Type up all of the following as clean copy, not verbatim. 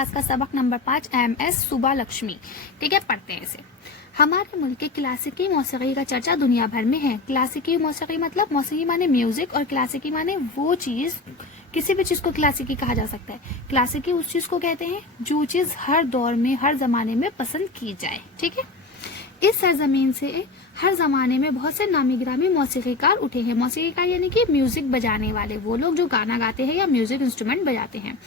Class का सबक number 5 MS सुब्बालक्ष्मी। ठीक है, पढ़ते हैं इसे। हमारे मुल्क के क्लासिकी मौसीकी का चर्चा दुनिया भर में है। क्लासिकी मौसीकी मतलब मौसीकी माने म्यूजिक और क्लासिकी माने वो चीज, किसी भी चीज को क्लासिकी कहा जा सकता है। क्लासिकी उस चीज को कहते हैं जो चीज हर दौर में हर जमाने में पसंद की जाए। ठीक है, इस सरजमीन से हर जमाने में बहुत से नामी गिरामी मौसीकीकार उठे हैं। मौसीकीकार यानी कि म्यूजिक बजाने वाले, वो लोग जो गाना गाते हैं या म्यूजिक इंस्ट्रूमेंट बजाते हैं।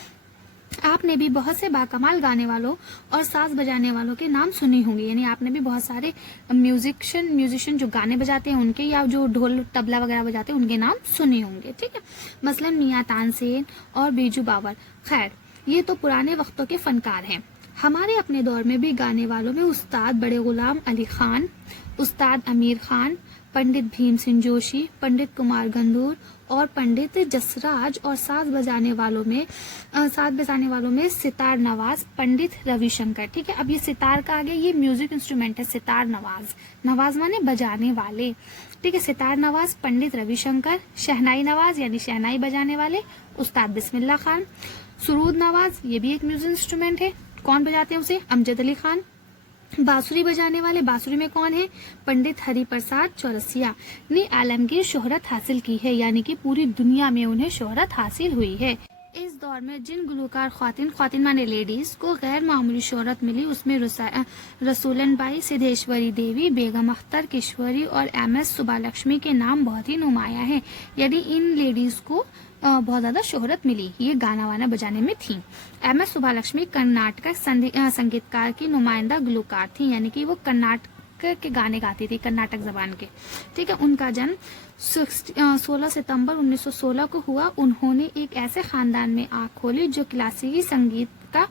आपने भी बहुत से बाकमाल गाने वालों और साज बजाने वालों के नाम सुने होंगे, यानी आपने भी बहुत सारे म्यूजिशियन जो गाने बजाते हैं उनके या जो ढोल तबला वगैरह बजाते हैं उनके नाम सुने होंगे। ठीक है, मसलन मियां तानसेन और बीजू बावर। खैर, ये तो पुराने वक्तों के फनकार हैं। हमारे अपने दौर में भी गाने वालों में उस्ताद बड़े गुलाम अली खान, उस्ताद अमीर खान, पंडित भीम सिंह जोशी, पंडित कुमार गंधूर और पंडित जसराज, और साज बजाने वालों में सितार नवाज, पंडित रविशंकर। ठीक है, अब ये सितार का आगे ये म्यूजिक इंस्ट्रूमेंट है, सितार नवाज, नवाज माने बजाने वाले। ठीक है, सितार नवाज, पंडित रविशंकर। शहनाई नवाज यानी शहनाई बजाने वाले, उस्ताद बिस्मिल्लाह खान। सुरूद नवाज, ये भी एक म्यूजिक इंस्ट्रूमेंट है, कौन बजाते हैं उसे? अमजद अली खान। बांसुरी बजाने वाले, बांसुरी में कौन है? पंडित हरिप्रसाद चौरसिया ने आलमगीर शोहरत हासिल की है, यानी कि पूरी दुनिया में उन्हें शोहरत हासिल हुई है। इस दौर में जिन गुलकार ख्वातीन माने लेडीज को गैर मामूली शोहरत मिली, उसमें रसूलन बाई, सिद्धेश्वरी देवी, बेगम अख्तर किश्वरी और MS सुब्बालक्ष्मी के नाम बहुत ही नुमाया है। यानी इन लेडीज को बहुत ज्यादा शोहरत मिली, ये गाना वाना बजाने में थी। MS सुब्बालक्ष्मी कर्नाटक संगीतकार की नुमाइंदा गुलकार थी, यानी कि वो कर्नाटक के गाने गाती थी, कर्नाटक जबान के। ठीक है, उनका जन्म 16 सितंबर 1916 को हुआ। उन्होंने एक ऐसे खानदान में आँख खोली जो क्लासिकी संगीत का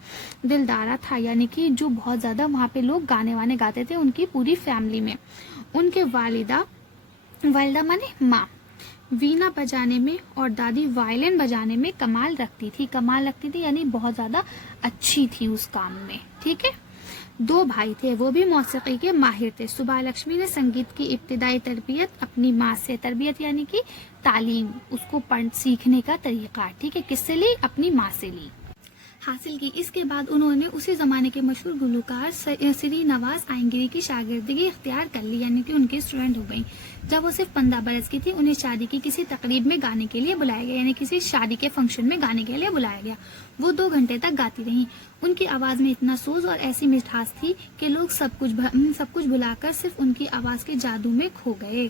दिलदारा था, यानी कि जो बहुत ज्यादा वहाँ पे लोग गाने वाने गाते थे उनकी पूरी फैमिली में। उनके वालिदा माने माँ वीणा बजाने में और दादी वायलिन बजाने में कमाल रखती थी यानी बहुत ज्यादा अच्छी थी उस काम में। ठीक है, 2 भाई थे, वो भी मौसीकी के माहिर थे। सुब्बालक्ष्मी ने संगीत की इब्तिदाई तरबियत अपनी माँ से, तरबियत यानी कि तालीम, उसको सीखने का तरीका, ठीक है, किससे ली? अपनी माँ से ली, हासिल की। इसके बाद उन्होंने उसी जमाने के मशहूर गुलकार श्री नवाज आयंगिरी की शागिर्दगी इख्तियार कर ली, यानी कि उनकी स्टूडेंट हो गई। जब वो सिर्फ 15 बरस की थी, उन्हें शादी की किसी तकरीब में गाने के लिए बुलाया गया, यानी किसी शादी के फंक्शन में गाने के लिए बुलाया गया। वो 2 घंटे तक गाती रहीं। उनकी आवाज में इतना सोज और ऐसी मिठास थी कि लोग सब कुछ भुलाकर सिर्फ उनकी आवाज के जादू में खो गए।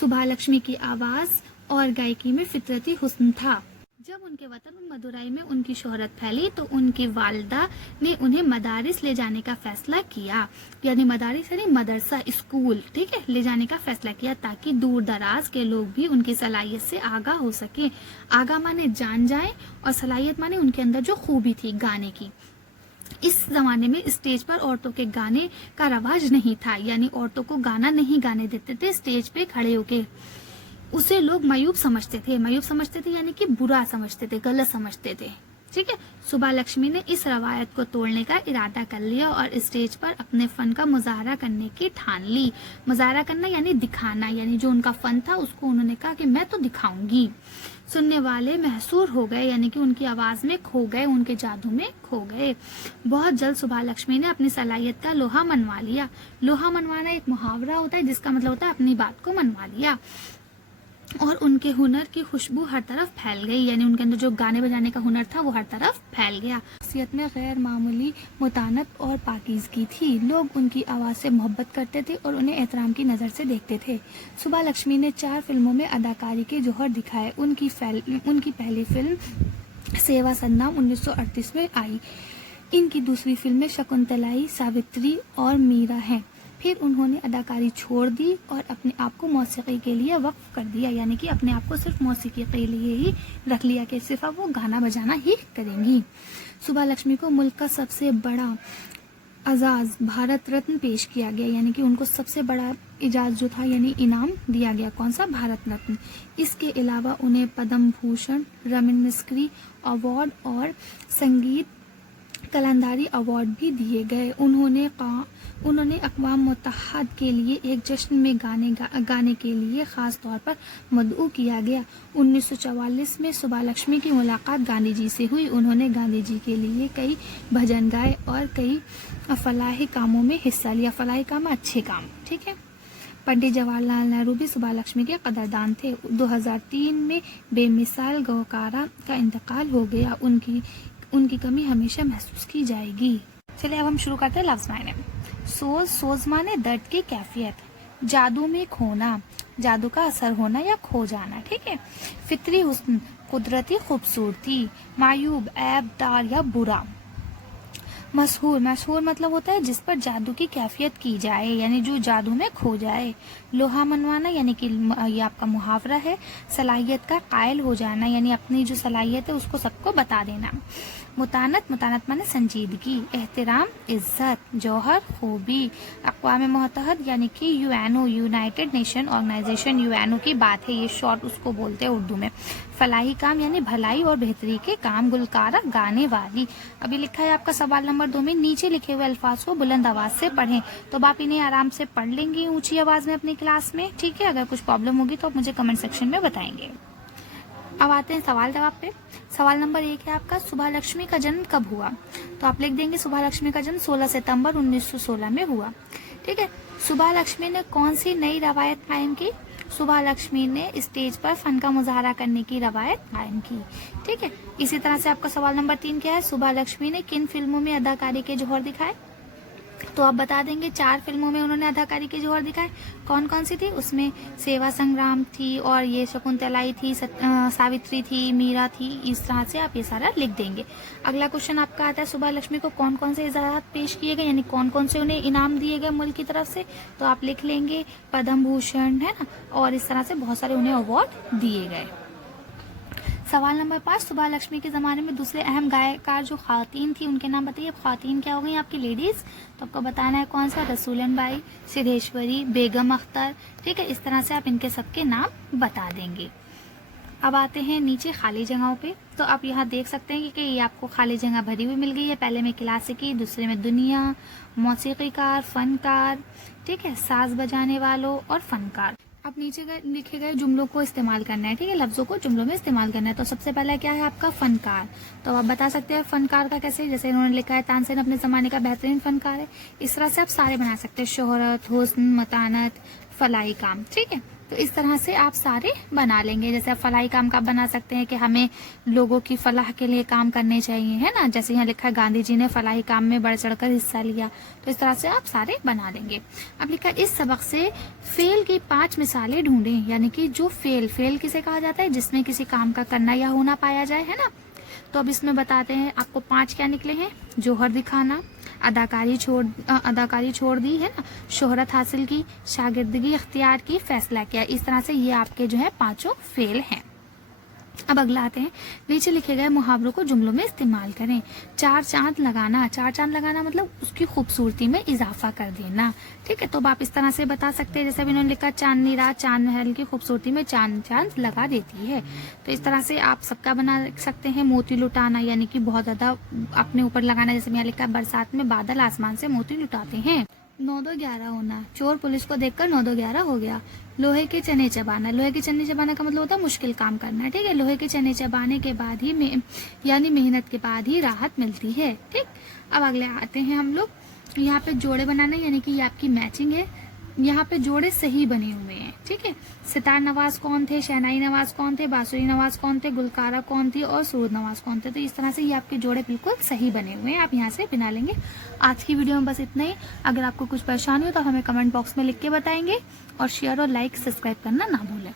सुब्बालक्ष्मी की आवाज और गायकी में फितरती हुस्न था। जब उनके वतन मदुराई में उनकी शोहरत फैली तो उनकी वालिदा ने उन्हें मदारिस ले जाने का फैसला किया, यानी मदारिस यानी मदरसा, स्कूल, ठीक है, ले जाने का फैसला किया ताकि दूर दराज के लोग भी उनकी सलाहियत से आगाह हो सके। आगाह माने जान जाए और सलाहियत माने उनके अंदर जो खूबी थी गाने की। इस जमाने में स्टेज पर औरतों के गाने का रवाज नहीं था, यानी औरतों को गाना नहीं गाने देते थे स्टेज पे खड़े होके। उसे लोग मयूब समझते थे यानी कि बुरा समझते थे, गलत समझते थे। ठीक है, सुब्बालक्ष्मी ने इस रवायत को तोड़ने का इरादा कर लिया और स्टेज पर अपने फन का मुजाहरा करने की ठान ली। मुजाहरा करना यानी दिखाना, यानी जो उनका फन था उसको उन्होंने कहा कि मैं तो दिखाऊंगी। सुनने वाले महसूर हो गए, यानी कि उनकी आवाज में खो गए, उनके जादू में खो गए। बहुत जल्द सुब्बालक्ष्मी ने अपनी सलाहियत का लोहा मनवा लिया। लोहा मनवाना एक मुहावरा होता है जिसका मतलब होता है अपनी बात को मनवा लिया, और उनके हुनर की खुशबू हर तरफ फैल गई, यानी उनके अंदर जो गाने बजाने का हुनर था वो हर तरफ फैल गया। शख्सियत में गैर मामूली मुतानब और पाकीज़गी थी। लोग उनकी आवाज़ से मोहब्बत करते थे और उन्हें एहतराम की नज़र से देखते थे। सुब्बालक्ष्मी ने 4 फिल्मों में अदाकारी के जौहर दिखाए। उनकी पहली फिल्म सेवा सद्दाम 1938 में आई। इनकी दूसरी फिल्में शकुंतलाई, सावित्री और मीरा हैं। फिर उन्होंने अदाकारी छोड़ दी और अपने आप को मौसीकी के लिए वक्फ कर दिया, यानी कि अपने आप को सिर्फ मौसीकी के लिए ही रख लिया कि सिर्फ अब वो गाना बजाना ही करेंगी। सुब्बालक्ष्मी को मुल्क का सबसे बड़ा एजाज भारत रत्न पेश किया गया, यानी कि उनको सबसे बड़ा एजाज जो था यानी इनाम दिया गया, कौन सा? भारत रत्न। इसके अलावा उन्हें पद्म भूषण, रमन मिस्री अवार्ड और संगीत कलांदारी अवार्ड भी दिए गए। उन्होंने अक़वाम मुत्तहद के लिए एक जश्न में गाने के लिए ख़ास तौर पर मदऊ किया गया। 1944 में सुब्बालक्ष्मी की मुलाकात गांधी जी से हुई। उन्होंने गांधी जी के लिए कई भजन गाए और कई फलाही कामों में हिस्सा लिया। फलाही काम अच्छे काम, ठीक है। पंडित जवाहरलाल नेहरू भी सुब्बालक्ष्मी के कदरदान थे। 2003 में बेमिसाल गौकारा का इंतकाल हो गया। उनकी कमी हमेशा महसूस की जाएगी। चलिए अब हम शुरू करते हैं लफ्ज़ मायने। सोज माने दर्द की कैफियत, जादू में खोना, जादू का असर होना या खो जाना, ठीक है। फितरी हुस्न, कुदरती खूबसूरती, मायूब, ऐब, दार या बुरा। मशहूर मतलब होता है जिस पर जादू की कैफियत की जाए, यानी जो जादू में खो जाए। लोहा मनवाना यानी कि ये आपका मुहावरा है। सलाहियत का कायल हो जाना, यानी अपनी जो सलाहियत है उसको सबको बता देना। मुतानत माने संजीदगी, एहतराम, इज्जत, जौहर, खूबी। अक़वाम मुत्तहद यानी कि UNO, United Nation Organisation, UNO की बात है, ये शॉर्ट उसको बोलते हैं उर्दू में। फलाही काम यानी भलाई और बेहतरी के काम। गुलकारा गाने वाली। अभी लिखा है आपका सवाल नंबर 2 में, नीचे लिखे हुए अल्फाज को बुलंद आवाज से पढ़ें। तो आप इन्हें आराम से पढ़ लेंगे ऊंची आवाज में अपनी क्लास में, ठीक है। अगर कुछ प्रॉब्लम होगी तो आप मुझे कमेंट सेक्शन में बताएंगे। अब आते हैं सवाल जवाब पे। सवाल नंबर 1 है आपका, सुब्बालक्ष्मी का जन्म कब हुआ? तो आप लिख देंगे सुब्बालक्ष्मी का जन्म 16 सितंबर 1916 में हुआ, ठीक है। सुब्बालक्ष्मी ने कौन सी नई रवायत कायम की? सुब्बालक्ष्मी ने स्टेज पर फन का मुजाहरा करने की रवायत कायम की, ठीक है। इसी तरह से आपका सवाल नंबर 3 क्या है, सुब्बालक्ष्मी ने किन फिल्मों में अदाकारी के जौहर दिखाए? तो आप बता देंगे 4 फिल्मों में उन्होंने अदाकारी के जौहर दिखाए। कौन कौन सी थी? उसमें सेवा संग्राम थी और ये शकुंतलाई थी, सावित्री थी, मीरा थी। इस तरह से आप ये सारा लिख देंगे। अगला क्वेश्चन आपका आता है, सुब्बालक्ष्मी को कौन कौन से इज़ारात पेश किए गए, यानी कौन कौन से उन्हें इनाम दिए गए मुल्क की तरफ से? तो आप लिख लेंगे पद्म भूषण, है ना, और इस तरह से बहुत सारे उन्हें अवार्ड दिए गए। सवाल नंबर 5, सुब्बालक्ष्मी के ज़माने में दूसरे अहम गायकार जो खातीन थी उनके नाम बताइए। खातीन क्या हो गई आपकी? लेडीज़। तो आपको बताना है कौन सा? रसूलन बाई, सिद्धेश्वरी, बेगम अख्तर, ठीक है। इस तरह से आप इनके सबके नाम बता देंगे। अब आते हैं नीचे खाली जगहों पे। तो आप यहाँ देख सकते हैं कि ये आपको खाली जगह भरी हुई मिल गई है। पहले में क्लासिकी, दूसरे में दुनिया, मौसीकीकार, फनकार, ठीक है, साज बजाने वालों और फनकार। अब नीचे लिखे गए जुमलों को इस्तेमाल करना है, ठीक है, लफ्जों को जुमलों में इस्तेमाल करना है। तो सबसे पहला क्या है आपका? फनकार। तो आप बता सकते हैं फनकार का कैसे? जैसे इन्होंने लिखा है, तानसेन अपने जमाने का बेहतरीन फनकार है। इस तरह से आप सारे बना सकते हैं, शोहरत, हुस्न, मतानत, फलाही काम, ठीक है। तो इस तरह से आप सारे बना लेंगे। जैसे आप फलाही काम का बना सकते हैं कि हमें लोगों की फलाह के लिए काम करने चाहिए, है ना। जैसे यहाँ लिखा है गांधी जी ने फलाही काम में बढ़ चढ़कर हिस्सा लिया। तो इस तरह से आप सारे बना लेंगे। अब लिखा है, इस सबक से फेल की 5 मिसालें ढूंढें, यानी कि जो फेल किसे कहा जाता है? जिसमें किसी काम का करना या होना पाया जाए, है ना। तो अब इसमें बताते हैं आपको 5 क्या निकले हैं। जौहर दिखाना, अदाकारी छोड़ दी, है ना, शोहरत हासिल की, शागिर्दगी इख्तियार की, फैसला किया। इस तरह से ये आपके जो है 5 फेल हैं। अब अगला आते हैं, नीचे लिखे गए मुहावरों को जुमलों में इस्तेमाल करें। 4 चांद लगाना मतलब उसकी खूबसूरती में इजाफा कर देना, ठीक है। तो अब आप इस तरह से बता सकते हैं, जैसे अभी इन्होंने लिखा, चांदनी रात चांद महल की खूबसूरती में चांद लगा देती है। तो इस तरह से आप सबका बना सकते हैं। मोती लुटाना यानी कि बहुत ज्यादा अपने ऊपर लगाना, जैसे यहाँ लिखा, बरसात में बादल आसमान से मोती लुटाते हैं। 9-2-11 होना, चोर पुलिस को देखकर 9-2-11 हो गया। लोहे के चने चबाना का मतलब होता है मुश्किल काम करना, ठीक है। लोहे के चने चबाने के बाद ही यानी मेहनत के बाद ही राहत मिलती है, ठीक। अब अगले आते हैं हम लोग, यहाँ पे जोड़े बनाना, यानी कि ये आपकी मैचिंग है। यहाँ पे जोड़े सही बने हुए हैं, ठीक है। सितार नवाज कौन थे, शहनाई नवाज कौन थे, बांसुरी नवाज कौन थे, गुलकारा कौन थी और सूरज नवाज कौन थे। तो इस तरह से ये आपके जोड़े बिल्कुल सही बने हुए हैं, आप यहाँ से बना लेंगे। आज की वीडियो में बस इतना ही। अगर आपको कुछ परेशानी हो तो हमें कमेंट बॉक्स में लिख के बताएंगे और शेयर और लाइक सब्सक्राइब करना ना भूलें।